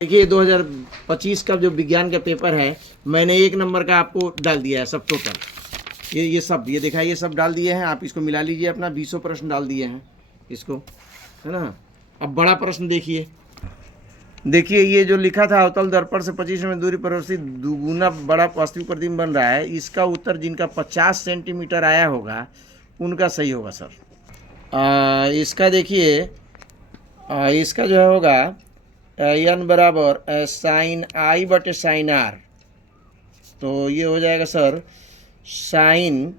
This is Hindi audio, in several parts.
देखिए 2025 का जो विज्ञान का पेपर है, मैंने 1 नंबर का आपको डाल दिया है सब टोटल। ये सब ये देखा, ये सब डाल दिए हैं। आप इसको मिला लीजिए, अपना 20 प्रश्न डाल दिए हैं इसको, है ना। अब बड़ा प्रश्न देखिए, ये जो लिखा था अवतल दर्पण से 25 में दूरी पर अवस्थित दुगुना बड़ा वास्तविक प्रतिबिंब बन रहा है, इसका उत्तर जिनका 50 सेंटीमीटर आया होगा उनका सही होगा सर। इसका देखिए, इसका जो है होगा n बराबर साइन आई बटे साइन आर। तो ये हो जाएगा सर साइन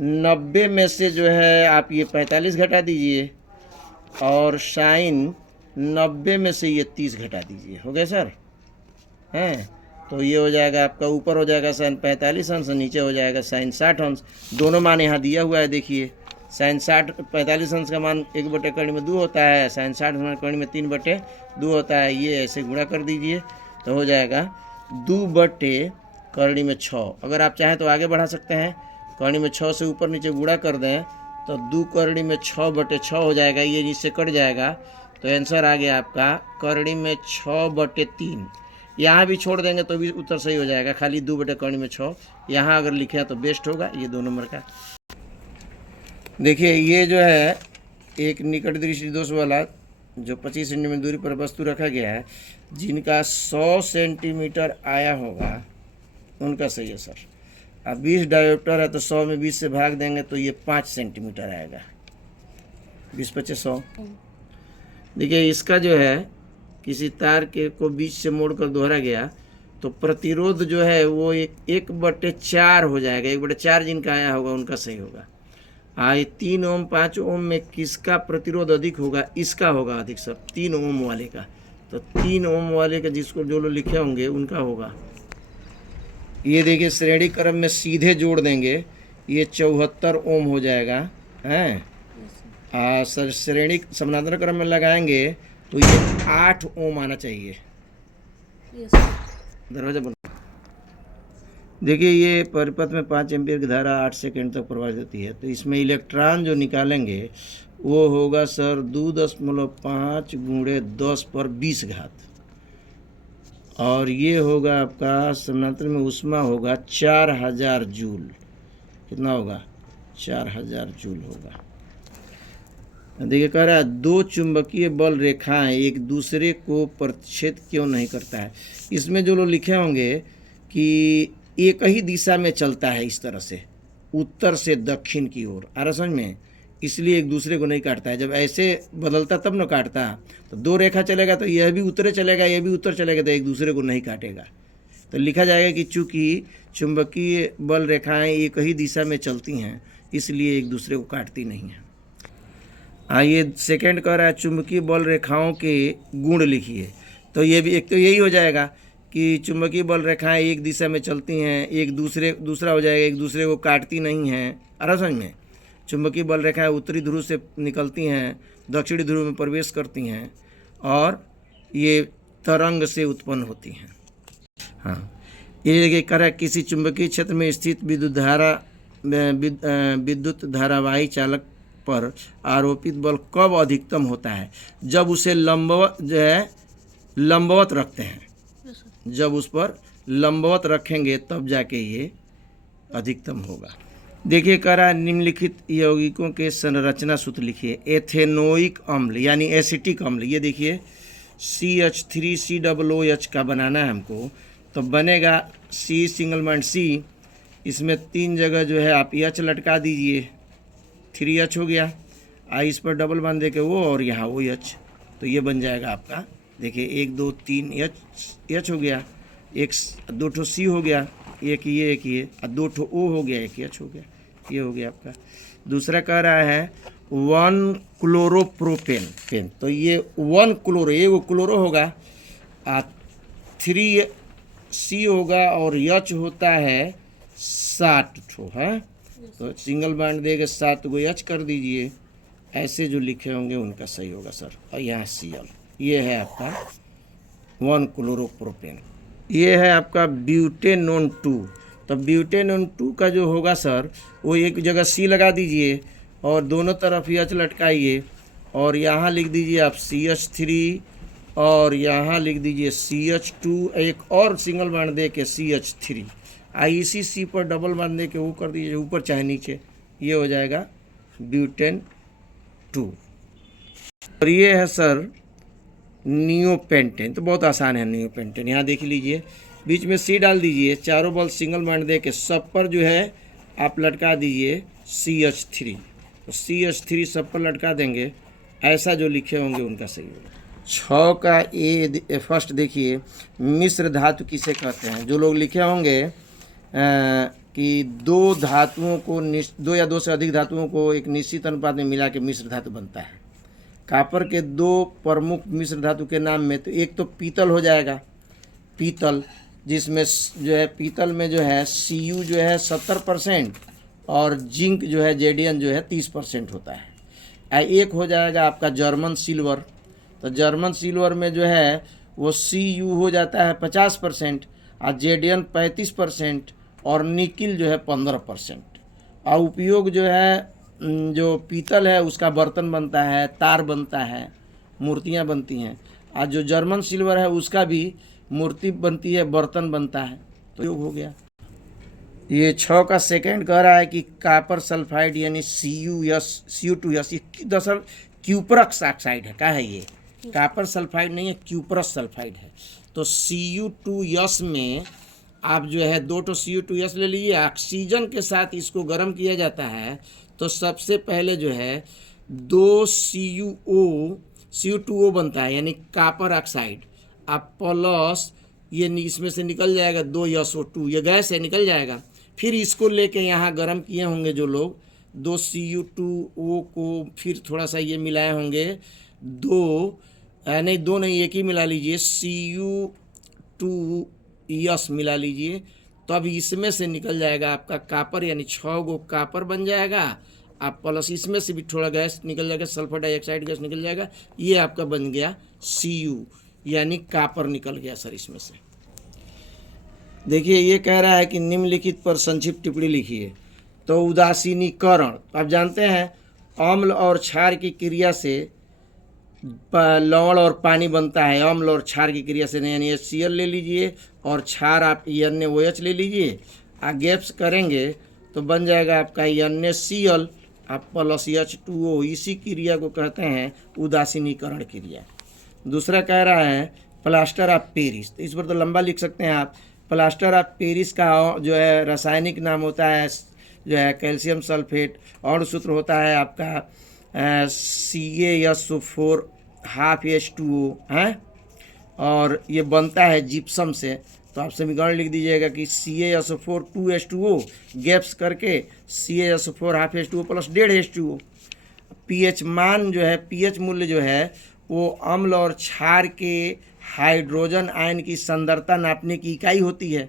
90 में से जो है आप ये 45 घटा दीजिए और साइन 90 में से ये 30 घटा दीजिए। हो गया सर, हैं। तो ये हो जाएगा आपका, ऊपर हो जाएगा साइन 45 अंश, नीचे हो जाएगा साइन 60 अंश। दोनों मान यहाँ दिया हुआ है, देखिए साइन 45 अंश का मान 1/कर्ण में 2 होता है, साइन 60 कर्ण में 3/2 होता है। ये ऐसे गुणा कर दीजिए तो हो जाएगा 2/कर्ण में 6। अगर आप चाहें तो आगे बढ़ा सकते हैं, कर्ण में 6 से ऊपर नीचे गुणा कर दें तो 2 में 6/6 हो जाएगा। ये नीचे कट जाएगा तो आंसर आ गया आपका कर्ण में 6/3। यहाँ भी छोड़ देंगे तो भी उत्तर सही हो जाएगा, खाली 2/कर्ण में 6 यहाँ अगर लिखे तो बेस्ट होगा। ये 2 नंबर का देखिए, ये जो है एक निकट दृष्टि दोष वाला जो 25 सेंटीमीटर दूरी पर वस्तु रखा गया है, जिनका 100 सेंटीमीटर आया होगा उनका सही है सर। अब 20 डायोप्टर है तो 100 में 20 से भाग देंगे तो ये 5 सेंटीमीटर आएगा। 20 × 5 = 100। देखिए इसका जो है किसी तार के को बीच से मोड़कर दोहरा गया तो प्रतिरोध जो है वो 1/4 हो जाएगा। 1/4 जिनका आया होगा उनका सही होगा। 3 ओम 5 ओम में किसका प्रतिरोध अधिक होगा? इसका होगा अधिक सर, 3 ओम वाले का। तो 3 ओम वाले का जिसको जो लोग लिखे होंगे उनका होगा। ये देखिए श्रेणी क्रम में सीधे जोड़ देंगे, ये 74 ओम हो जाएगा, हैं। सर श्रेणी समानांतर क्रम में लगाएंगे तो ये 8 ओम आना चाहिए। दरवाजा बंद। देखिए ये परिपथ में 5 एम्पीयर की धारा 8 सेकेंड तक प्रवाहित होती है। तो इसमें इलेक्ट्रॉन जो निकालेंगे वो होगा सर 2.5 × 10⁻20 और ये होगा आपका समानांतर में ऊष्मा होगा 4000 जूल। कितना होगा? 4000 जूल होगा। देखिए कह रहा है 2 चुंबकीय बल रेखाएं एक दूसरे को प्रतिच्छेद क्यों नहीं करता है। इसमें जो लोग लिखे होंगे कि एक ही दिशा में चलता है, इस तरह से उत्तर से दक्षिण की ओर, आ रहा समझ में, इसलिए एक दूसरे को नहीं काटता है। जब ऐसे बदलता तब न काटता। तो 2 रेखा चलेगा तो यह भी उत्तरे चलेगा, यह भी उत्तर चलेगा, तो एक दूसरे को नहीं काटेगा। तो लिखा जाएगा कि चूंकि चुंबकीय बल रेखाएं एक ही दिशा में चलती हैं इसलिए एक दूसरे को काटती नहीं हैं। ये सेकेंड कह रहा है चुंबकीय बल रेखाओं के गुण लिखिए। तो ये भी एक तो यही हो जाएगा कि चुंबकीय बल रेखाएं एक दिशा में चलती हैं, दूसरा हो जाएगा एक दूसरे को काटती नहीं हैं। अरे समझ में, चुंबकीय बल रेखाएं उत्तरी ध्रुव से निकलती हैं, दक्षिणी ध्रुव में प्रवेश करती हैं और ये तरंग से उत्पन्न होती हैं। हाँ, ये देखिए कह रहा है किसी चुंबकीय क्षेत्र में स्थित विद्युत धारावाही चालक पर आरोपित बल कब अधिकतम होता है? जब उसे लंबवत रखते हैं। जब उस पर लंबवत रखेंगे तब जाके ये अधिकतम होगा। देखिए कह रहा है निम्नलिखित यौगिकों के संरचना सूत्र लिखिए। एथेनोइक अम्ल यानी एसिटिक अम्ल, ये देखिए CH3COOH का बनाना है हमको। तो बनेगा C∠C, इसमें 3 जगह जो है आप H लटका दीजिए, 3H हो गया। इस पर डबल बांध दे के वो और यहाँ वो H, तो ये बन जाएगा आपका। देखिए 1 2 3 H हो गया, 2 ठो C हो गया, एक ये, और 2 ठो O हो गया, एक H हो गया। ये हो गया आपका। दूसरा कह रहा है 1 क्लोरोप्रोपेन। तो ये 1 क्लोरो, ये वो क्लोरो होगा, 3 C होगा और H होता है 7 ठो है। तो सिंगल बांड देगा 7 को H कर दीजिए। ऐसे जो लिखे होंगे उनका सही होगा सर। और यहाँ Cl, ये है आपका 1 क्लोरोप्रोपेन। ये है आपका ब्यूटेनोन 2। तो ब्यूटेनोन 2 का जो होगा सर वो एक जगह C लगा दीजिए और दोनों तरफ H लटकाइए और यहाँ लिख दीजिए आप CH3 और यहाँ लिख दीजिए CH2, एक और सिंगल बॉन्ड दे के CH3। इसी C पर डबल बॉन्ड दे के वो कर दीजिए ऊपर चाहे नीचे, ये हो जाएगा ब्यूटेन 2। और ये है सर नियोपेंटेन। तो बहुत आसान है नियोपेंटेन। यहाँ देख लीजिए बीच में C डाल दीजिए, चारों बॉल सिंगल बॉन्ड दे के सब पर जो है आप लटका दीजिए CH3। तो CH3 सब पर लटका देंगे, ऐसा जो लिखे होंगे उनका सही होगा। 6 का ए फर्स्ट देखिए, मिश्र धातु किसे कहते हैं। जो लोग लिखे होंगे कि दो धातुओं को दो या दो से अधिक धातुओं को एक निश्चित अनुपात में मिला के मिश्र धातु बनता है। कॉपर के दो प्रमुख मिश्र धातु के नाम में तो एक तो पीतल हो जाएगा, पीतल, जिसमें जो है पीतल में जो है Cu जो है 70% और जिंक जो है Zn जो है 30% होता है। एक हो जाएगा आपका जर्मन सिल्वर। तो जर्मन सिल्वर में जो है वो Cu हो जाता है 50% और Zn 35% और निकिल जो है 15%। और उपयोग जो है जो पीतल है उसका बर्तन बनता है, तार बनता है, मूर्तियाँ बनती हैं। और जो जर्मन सिल्वर है उसका भी मूर्ति बनती है, बर्तन बनता है। तो योग हो गया। ये 6 का सेकंड कह रहा है कि कॉपर सल्फाइड यानी Cu2S, ये दरअसल क्यूपरस ऑक्साइड है। क्या है ये? कॉपर सल्फाइड नहीं है, क्यूपरस सल्फाइड है। तो Cu2S में आप जो है 2 Cu2S ले लीजिए, ऑक्सीजन के साथ इसको गर्म किया जाता है तो सबसे पहले जो है 2 Cu2O बनता है, यानी कॉपर ऑक्साइड। आप प्लस ये इसमें से निकल जाएगा 2 SO2, ये गैस है, निकल जाएगा। फिर इसको लेके यहाँ गर्म किए होंगे जो लोग, 2 Cu2O को फिर थोड़ा सा ये मिलाए होंगे, दो नहीं एक ही मिला लीजिए, Cu2S मिला लीजिए, तो अब इसमें से निकल जाएगा आपका कॉपर, यानी 6 गो कॉपर बन जाएगा। आप प्लस इसमें से भी थोड़ा गैस निकल जाएगा, सल्फर डाइऑक्साइड गैस निकल जाएगा, ये आपका बन गया Cu, यानी कॉपर निकल गया सर इसमें से। देखिए ये कह रहा है कि निम्नलिखित पर संक्षिप्त टिप्पणी लिखिए। तो उदासीनीकरण, आप जानते हैं अम्ल और क्षार की क्रिया से लवण और पानी बनता है। अम्ल और क्षार की क्रिया से, यानी HCl ले लीजिए और क्षार आप NaOH ले लीजिए, गैप्स करेंगे तो बन जाएगा आपका NaCl आप प्लस H2O। इसी क्रिया को कहते हैं उदासीनीकरण क्रिया। दूसरा कह रहा है प्लास्टर ऑफ पेरिस। तो इस पर तो लंबा लिख सकते हैं आप। प्लास्टर ऑफ पेरिस का जो है रासायनिक नाम होता है जो है कैल्शियम सल्फेट, और सूत्र होता है आपका CaSO4 हाफ H2O है, और ये बनता है जिप्सम से। तो आप समीकरण लिख दीजिएगा कि CaSO4 2H2O गैप्स करके CaSO4 half H2O plus 1.5 H2O। pH मान जो है, pH मूल्य जो है वो अम्ल और क्षार के हाइड्रोजन आयन की सांद्रता नापने की इकाई होती है,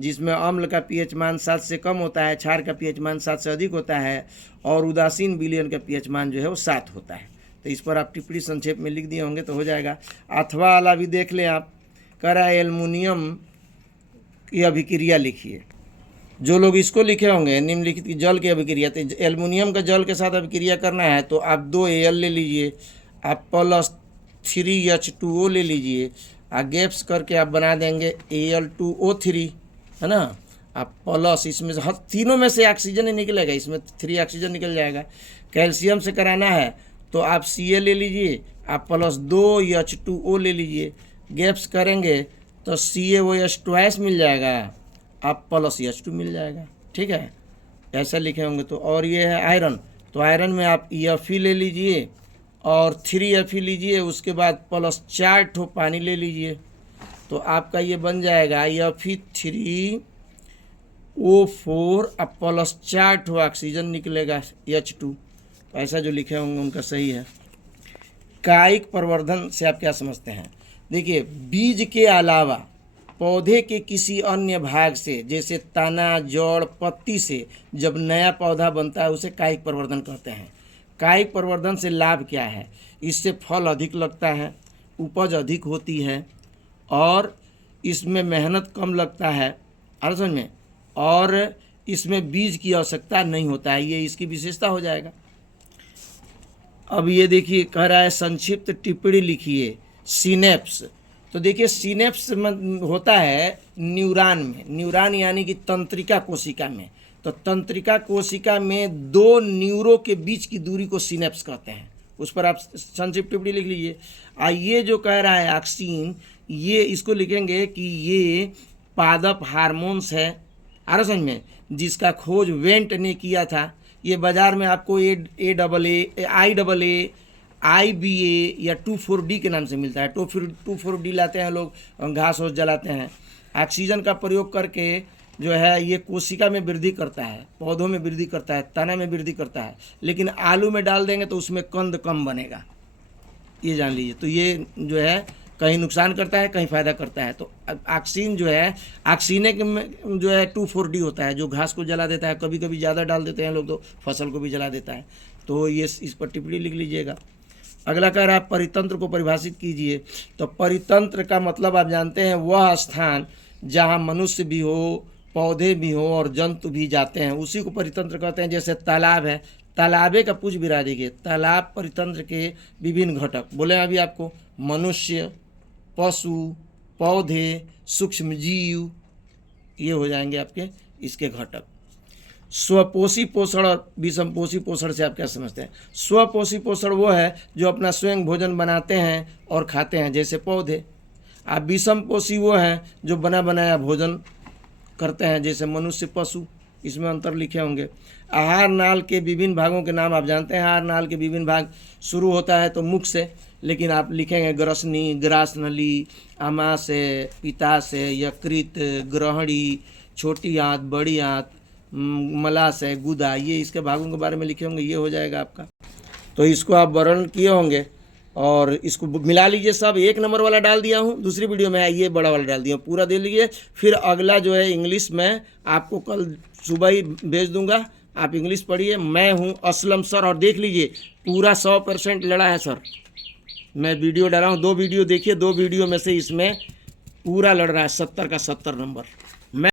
जिसमें अम्ल का pH मान 7 से कम होता है, क्षार का pH मान 7 से अधिक होता है, और उदासीन विलयन का pH मान जो है वो 7 होता है। तो इस पर आप टिप्पणी संक्षेप में लिख दिए होंगे तो हो जाएगा। अथवा वाला भी देख लें आप। कह रहा है एल्युमिनियम की अभिक्रिया लिखिए। जो लोग इसको लिखे होंगे निम्नलिखित की जल की अभिक्रिया, तो एल्युमिनियम का जल के साथ अभिक्रिया करना है तो आप 2 Al ले लीजिए, आप प्लस 3 H2O ले लीजिए, गैप्स करके आप बना देंगे Al2O3, है ना। आप प्लस इसमें से तीनों में से ऑक्सीजन ही निकलेगा, इसमें 3 ऑक्सीजन निकल जाएगा। कैल्शियम से कराना है तो आप Ca ले लीजिए, आप प्लस 2 H2O ले लीजिए, गैप्स करेंगे तो CaOH ट्वाइस मिल जाएगा, आप प्लस H2 मिल जाएगा। ठीक है, ऐसा लिखे होंगे तो। और ये है आयरन, तो आयरन में आप Fe ले लीजिए और 3 Fe लीजिए, उसके बाद प्लस 4 ठो पानी ले लीजिए, तो आपका ये बन जाएगा Fe3O4 अब प्लस 4 ठो ऑक्सीजन निकलेगा H2। ऐसा जो लिखे होंगे उनका सही है। कायिक प्रवर्धन से आप क्या समझते हैं? देखिए, बीज के अलावा पौधे के किसी अन्य भाग से, जैसे तना, जड़, पत्ती से जब नया पौधा बनता है उसे कायिक प्रवर्धन कहते हैं। कायिक प्रवर्धन से लाभ क्या है? इससे फल अधिक लगता है, उपज अधिक होती है, और इसमें मेहनत कम लगता है, समझ में, और इसमें बीज की आवश्यकता नहीं होता है। ये इसकी विशेषता हो जाएगा। अब ये देखिए, कह रहा है संक्षिप्त टिप्पणी लिखिए सिनेप्स। तो देखिए सिनेप्स होता है न्यूरॉन में, न्यूरॉन यानी कि तंत्रिका कोशिका में। तो तंत्रिका कोशिका में दो न्यूरो के बीच की दूरी को सिनेप्स कहते हैं। उस पर आप संक्षिप्त टिप्पणी लिख लीजिए। ये जो कह रहा है ऑक्सीन, ये इसको लिखेंगे कि ये पादप हार्मोन्स है, आ रहा समझ में, जिसका खोज वेंट ने किया था। ये बाजार में आपको IAA या 2,4-D के नाम से मिलता है। 2,4-D लाते हैं लोग, घास वास जलाते हैं। ऑक्सीजन का प्रयोग करके जो है ये कोशिका में वृद्धि करता है, पौधों में वृद्धि करता है, तना में वृद्धि करता है। लेकिन आलू में डाल देंगे तो उसमें कंद कम बनेगा, ये जान लीजिए। तो ये जो है कहीं नुकसान करता है, कहीं फ़ायदा करता है। तो ऑक्सीन जो है, ऑक्सीने में जो है 2,4-D होता है, जो घास को जला देता है। कभी कभी ज़्यादा डाल देते हैं लोग तो फसल को भी जला देता है। तो ये इस पर टिप्पणी लिख लीजिएगा। अगला कह रहा है परितंत्र को परिभाषित कीजिए। तो परितंत्र का मतलब आप जानते हैं, वह स्थान जहाँ मनुष्य भी हो, पौधे भी हो और जंतु भी जाते हैं, उसी को परितंत्र कहते हैं। जैसे तालाब है, तालाबे का पूछ बिरा देखिए। तालाब परितंत्र के विभिन्न घटक बोले अभी आपको, मनुष्य, पशु, पौधे, सूक्ष्म जीव, ये हो जाएंगे आपके इसके घटक। स्वपोषी पोषण और विषमपोषी पोषण से आप क्या समझते हैं? स्वपोषी पोषण वो है जो अपना स्वयं भोजन बनाते हैं और खाते हैं, जैसे पौधे। आप विषमपोषी वो हैं जो बना बनाया भोजन करते हैं, जैसे मनुष्य, पशु। इसमें अंतर लिखे होंगे। आहार नाल के विभिन्न भागों के नाम आप जानते हैं। आहार नाल के विभिन्न भाग शुरू होता है तो मुख से, लेकिन आप लिखेंगे ग्रसनी, ग्रासनली, आमाशय, पित्ताशय, यकृत, ग्रहणी, छोटी आंत, बड़ी आंत, मलाशय, गुदा, ये इसके भागों के बारे में लिखे होंगे। ये हो जाएगा आपका। तो इसको आप वर्णन किए होंगे और इसको मिला लीजिए सब। 1 नंबर वाला डाल दिया हूँ, दूसरी वीडियो में है ये बड़ा वाला डाल दिया हूँ, पूरा दे लीजिए। फिर अगला जो है इंग्लिश में आपको कल सुबह ही भेज दूंगा, आप इंग्लिश पढ़िए। मैं हूँ असलम सर, और देख लीजिए पूरा 100% लड़ा है सर। मैं वीडियो डाला हूँ, 2 वीडियो देखिए, 2 वीडियो में से इसमें पूरा लड़ रहा है 70 का 70 नंबर।